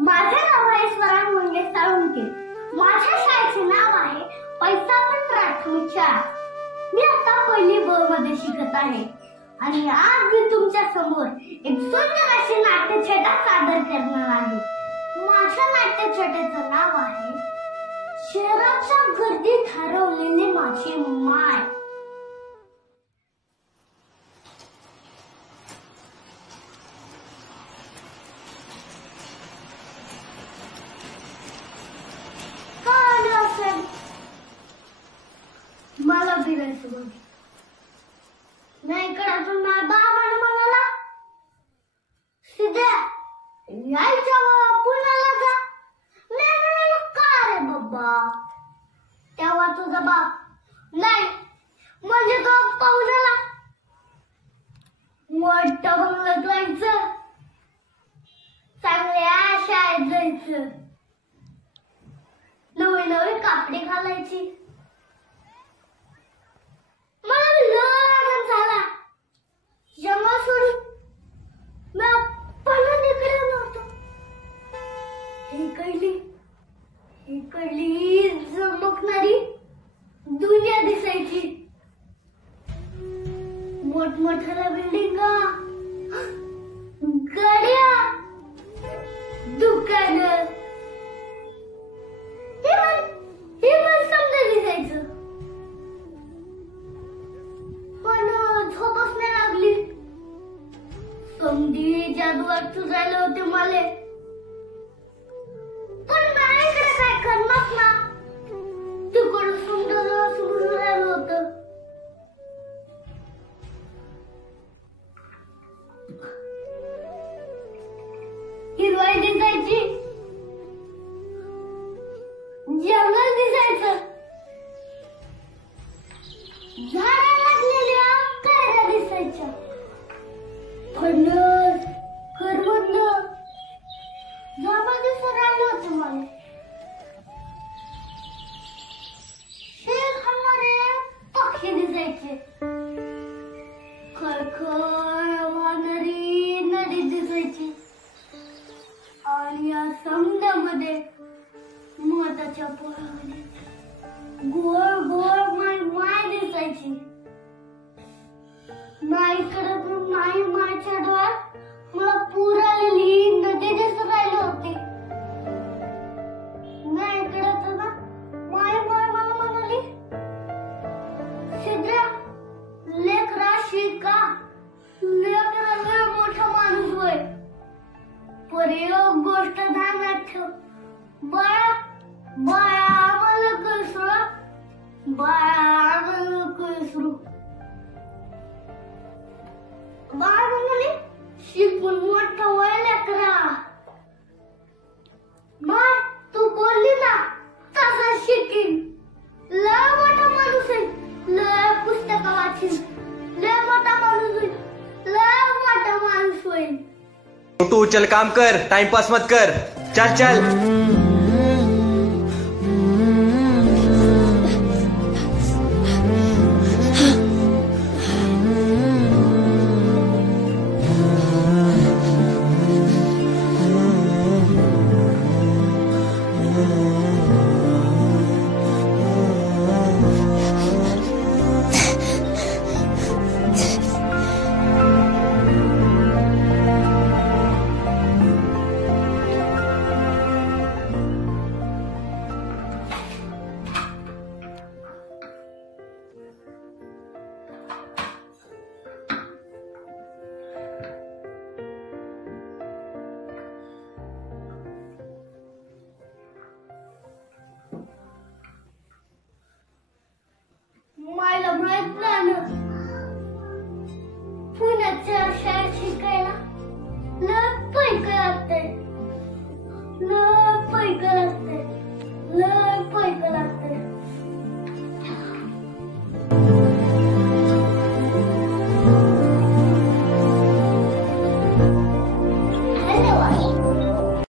माझे नाव आहे स्वरांग मंगेश साळुंके. माझ्या शाळेचे नाव आहे पैसापण प्राथमिक शाळा. मी आता पहिली ब मध्ये शिकत आहे आणि आज मी तुमच्या समोर एक सुंदर अशी नाट्यछटा सादर करणार आहे. माझ्या नाट्यछटेचं नाव आहे शहराच्या गर्दीत हरवलेली माझी माय. मला फिरायचं बघ नाही कळातून माझ्या बाबाने म्हणाला सिद्ध्या यायच्या पुण्याला जा. मी म्हणालो का रे बाबा. तेव्हा तुझा बाप नाही म्हणजे तो पाहुण्याला मोठ्या बंगल्यात जायचं, चांगल्या शाळेत जायचं, नवी नवी कापडे घालायची. मला लय आनंद झाला. जमा सोडून मी पळून निघालो नव्हतो. इकडली चमकणारी दुनिया दिसायची. मोठमोठ्या बिल्डिंगा, गाड्या, दुकानं हे मला समजा दिसायचं. पण झोपच नाही लागली. समधी जादूवर तुझायला होते मला. पण माझ्याकडे काय करणार ना. तिकडं समजून राहिलं होतं. हिरवाई दिसायची, जंगल दिसायचं, झाडा लागलेल्या कैऱ्या दिसायच्या, फणस, करवंद, जांभळं दिसून राहिले होते मला. शेर खाणारे पक्षी दिसायचे, खळखळ वाहणारी नदी दिसायची आणि या समुद्रामध्ये मधाच्या पोळामध्ये गोल गोल माय दिसायची. मायच्या डोळ्यात मला पूर आलेली नदी दिसून राहिली होती. नाहीकडे तर ना माय मला म्हणाली सिद्ध्या लेकरा शिका, लेकराला मोठा माणूस होय. पर एक गोष्ट ध्यानात ठेव बाळा, मला कसरू, मला कसरू. बाळा म्हणाली शिकून मोठा होय लेकरा. माय तू बोलली ना तसा शिकीन. लय मोठा माणूस आहे, लय पुस्तकं वाचीन, लय मोठा माणूस होईल, लय मोठा माणूस होईल. तू चल काम कर, टाइमपास मत कर. चल चल. मायला माहित नाही ना पुण्याच्या शाळेत शिकायला लय पैक लागते, लय पैक लागते, लय